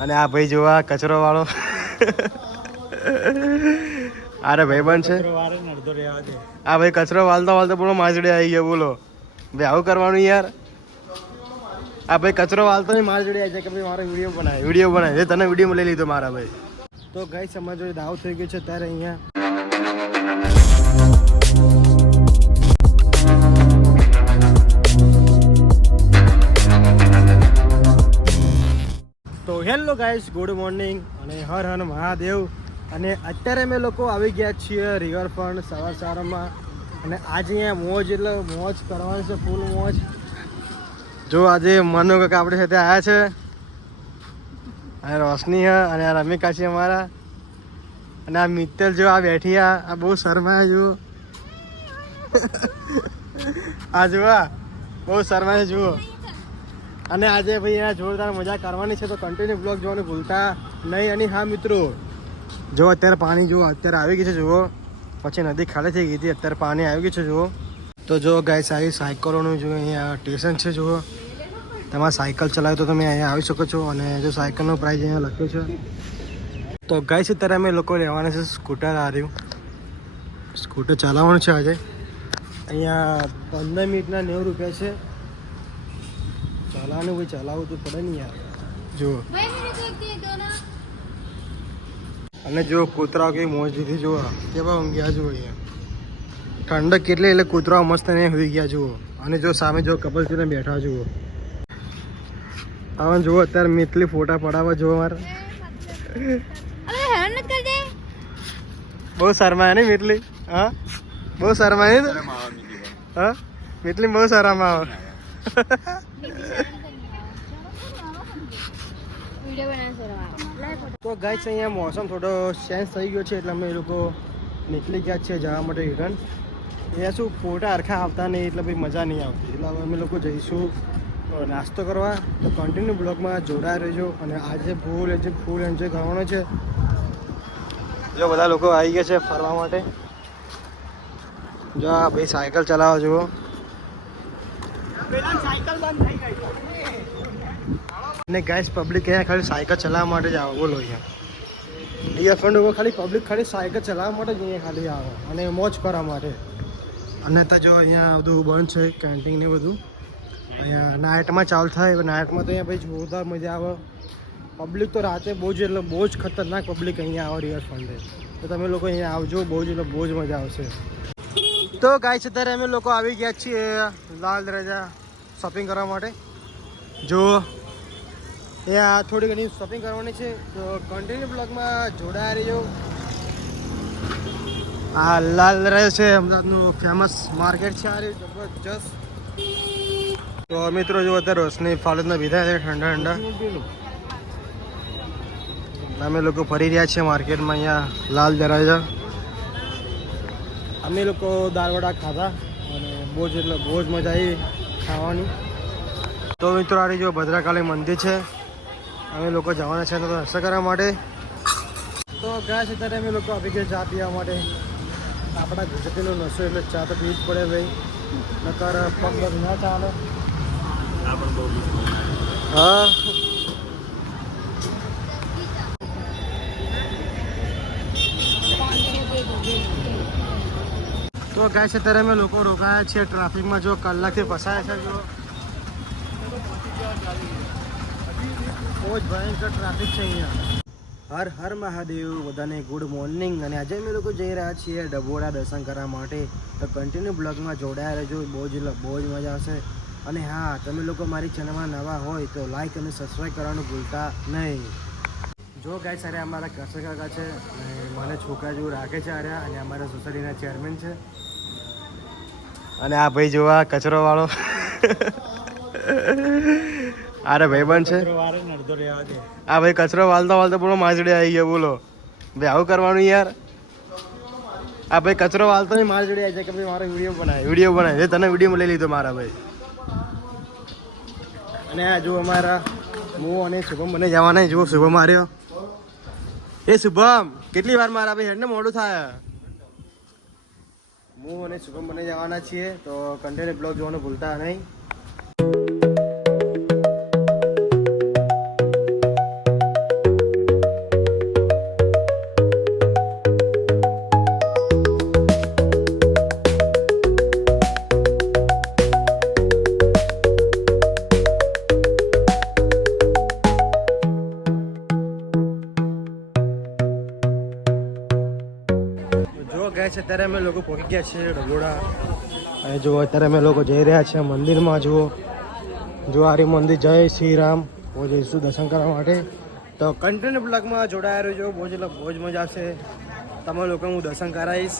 અને આ ભાઈ જોવા કચરો વાળો અરે ભાઈ બન છે આ ભાઈ કચરો વાળતા વાળતા બોલો માજડી આવી ગયો બોલો ભાઈ આવું કરવાનું યાર આ ભાઈ કચરો વાળતો નહીં માજડી આવી જાય કે ભાઈ મારો વિડીયો બનાવે તને વિડીયો લઈ લીધો મારા ભાઈ તો ગાઈસ અમારા જોડે દાવ થઈ ગયો છે ત્યારે અહીંયા તો હેલો ગાઈસ ગુડ મોર્નિંગ અને હર હર મહાદેવ અને અત્યારે અમે લોકો આવી ગયા છીએ રિવરફ્રન્ટ સવારમાં અને આજે અહીંયા મોજ એટલે મોજ કરવાની છે ફૂલ મોજ જો આજે મનો કાકા આપણી સાથે આવ્યા છે અને રોશની હે અને આ રમિકા છે અમારા અને આ મિત્તલ જો આ બેઠી આ બહુ શરમાય જુઓ આ જુઓ બહુ શરમાય જુઓ અને આજે ભાઈ અહીંયા જોરદાર મજા કરવાની છે તો કન્ટિન્યુ બ્લોગ જોવાનું ભૂલતા નહીં અને હા મિત્રો જો અત્યારે પાણી જુઓ અત્યારે આવી ગયું છે જુઓ પછી નદી ખાલી થઈ ગઈ હતી અત્યારે પાણી આવી ગયું છે જુઓ તો જો ગાઈસ આવી સાયકલોનું જો અહીંયા સ્ટેશન છે જુઓ તમારે સાયકલ ચલાવો તો તમે અહીંયા આવી શકો છો અને જો સાયકલનો પ્રાઇસ અહીંયા લખ્યો છે તો ગાઈસ અત્યારે અમે લોકો લેવાના છે સ્કૂટર આ રહ્યું સ્કૂટર ચલાવવાનું છે આજે અહીંયા 15 મિનિટના 90 રૂપિયા છે ચલાવવાનું ભાઈ ચલાવવું તો પડે ને યાર જુઓ અને જો કૂતરાઓ કેવી મોજ લીધી જુઓ કેવા ઊંઘ્યા જુઓ અહીંયા ઠંડક કેટલી એટલે કૂતરાઓ મસ્ત ને હોઈ ગયા જુઓ અને જો સામે જો કપલ છે ને બેઠા જુઓ હવે જુઓ અત્યારે મિતલી ફોટા પડાવવા જુઓ મારે બહુ શરમાય ને મિતલી હા બહુ શરમાય ને હા મિતલી બહુ શરમા આવે તો ગાઈસ અહીંયા મોસમ થોડો ચેન્જ થઈ ગયો છે એટલે અમે એ લોકો નીકળી ગયા છે જવા માટે રિટર્ન અહીંયા શું ફોટા હરખા આવતા નહીં એટલે ભાઈ મજા નહીં આવતી એટલે હવે અમે લોકો જઈશું નાસ્તો કરવા તો કન્ટિન્યુ બ્લોગમાં જોડાયા રહેજો અને આજે ફૂલ એન્જોય કરવાનો છે જો બધા લોકો આવી ગયા છે ફરવા માટે જો આ ભાઈ સાયકલ ચલાવો જુઓ અને ગાઈસ પબ્લિક અહીંયા ખાલી સાયકલ ચલાવવા માટે જ આવે બોલો અહીંયા ફ્રેન્ડ ખાલી પબ્લિક ખાલી સાયકલ ચલાવવા માટે જ અહીંયા ખાલી આવે અને મોજ કરવા માટે અને તો જો અહીંયા બધું બંધ છે કેન્ટીન ને બધું અહીંયા નાઇટમાં ચાલુ થાય નાઇટમાં તો અહીંયા ભાઈ જોરદાર મજા આવે પબ્લિક તો રાતે બહુ જ એટલે બહુ જ ખતરનાક પબ્લિક અહીંયા આવે રિવરફ્રન્ટે તો તમે લોકો અહીંયા આવજો બહુ જ એટલે બહુ જ મજા આવશે તો ગાઈસ અત્યારે અમે લોકો આવી ગયા છીએ લાલ દરવાજા શોપિંગ કરવા માટે જો અહીંયા થોડી ઘણી શોપિંગ કરવાની છે તો કન્ટિન્યુ બ્લોગમાં જોડાયા રહેજો આ લાલ દરવાજા છે અમદાવાદનું ફેમસ માર્કેટ છે આ જબરજસ્ત તો મિત્રો જો અત્યારે રોશની ફાલુદના બીધા છે ઠંડા અમે લોકો ફરી રહ્યા છીએ માર્કેટમાં અહીંયા લાલ દરવાજા અમે લોકો દાળવડા ખાધા અને બહુ જ એટલે બહુ જ મજા આવી ખાવાની તો મિત્રો આ જો ભદ્રકાળી મંદિર છે અમે લોકો જવાના છે તો દર્શન કરવા માટે તો ગયા છે ત્યારે અમે લોકો આવી ગયા ચા પીવા માટે આપણા ગુજરાતીનો નશો એટલે ચા તો પીવી જ પડે ભાઈ નકર પગ બગ ના ચાલે હા તો ગાય છે ત્યારે અમે લોકો રોકાયા છીએ ટ્રાફિકમાં જો કલાકથી ફસાયા છે જો બહુ જ ભયંકર ટ્રાફિક છે અહીંયા હર હર મહાદેવ બધાને ગુડ મોર્નિંગ અને આજે અમે લોકો જઈ રહ્યા છીએ ડભોડા દર્શન કરવા માટે તો કન્ટિન્યુ બ્લોગમાં જોડાયા રહેજો બહુ જ મજા આવશે અને હા તમે લોકો મારી ચેનલમાં નવા હોય તો લાઈક અને સબસ્ક્રાઈબ કરવાનું ભૂલતા નહીં જો ગાય સારે અમારા કસર કાકા છે અને મને છોકરા જેવું રાખે છે આર્યા અને અમારા સોસાયટીના ચેરમેન છે અને આ ભાઈ જોવા કચરો વાળો અરે ભાઈ બન છે આ ભાઈ કચરો વાળતા બોલો માજડી આવી ગયો બોલો ભાઈ આવું કરવાનું યાર આ ભાઈ કચરો વાળતો નહીં માજડી આવી જાય કે ભાઈ મારો વિડીયો બનાવે તને વિડીયો લઈ લીધો મારા ભાઈ અને આ જો અમારા હું અને શુભમ બને જવાના જુઓ શુભમ માર્યો એ શુભમ કેટલી વાર મારા ભાઈ હેડને મોડું થાય હું અને શુભમ બને જવાના છીએ તો કન્ટિન્યુ બ્લોગ જોવાનું ભૂલતા નહીં ગાઈસ અત્યારે અમે લોકો પહોંચી ગયા છીએ ડભોડા અને જો અત્યારે અમે લોકો જઈ રહ્યા છીએ મંદિરમાં જુઓ જો આરી મંદિર જય શ્રી રામ બહુ જઈશું દર્શન કરવા માટે તો કન્ટિન્યુ બ્લોગમાં જોડાયા રહેજો બહુ જ એટલે બહુ જ મજા આવશે તમે લોકો હું દર્શન કરાવીશ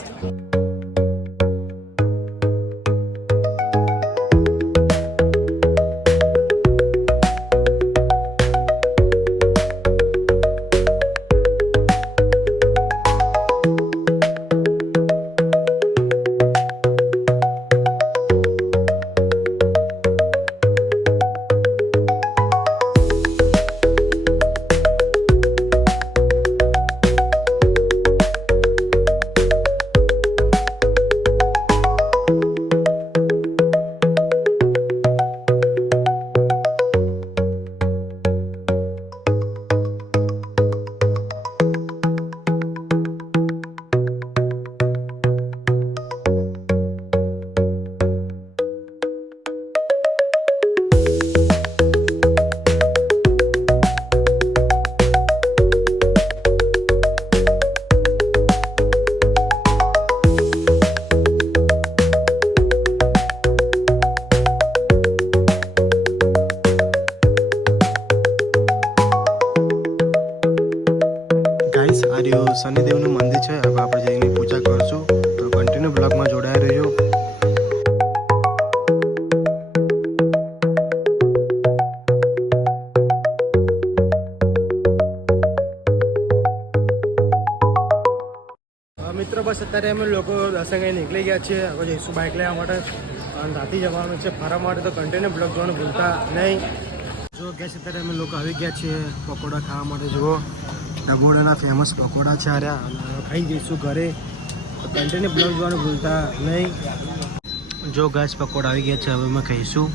શનિદેવનું મંદિર છે હવે આપણે જઈને પૂજા કરશું તો કન્ટિન્યુ બ્લોગમાં જોડાયા રહેજો મિત્રો બસ અત્યારે અમે લોકો દર્શન કરી નીકળી ગયા છીએ હવે જઈશું બાઇક લેવા માટે અને રાતે જવાનું છે ફરવા માટે તો કન્ટિન્યુ બ્લોગ જોવાનું ભૂલતા નહીં જો ગેસ અત્યારે અમે લોકો આવી ગયા છીએ પકોડા ખાવા માટે જુઓ ડભોડાના ફેમસ પકોડા છે આર્યા અને ખાઈ જઈશું ઘરે તો કન્ટિન્યુ બ્લોગ જોવાનું ભૂલતા નહીં જો ગાઈસ પકોડા આવી ગયા છે હવે અમે ખાઈશું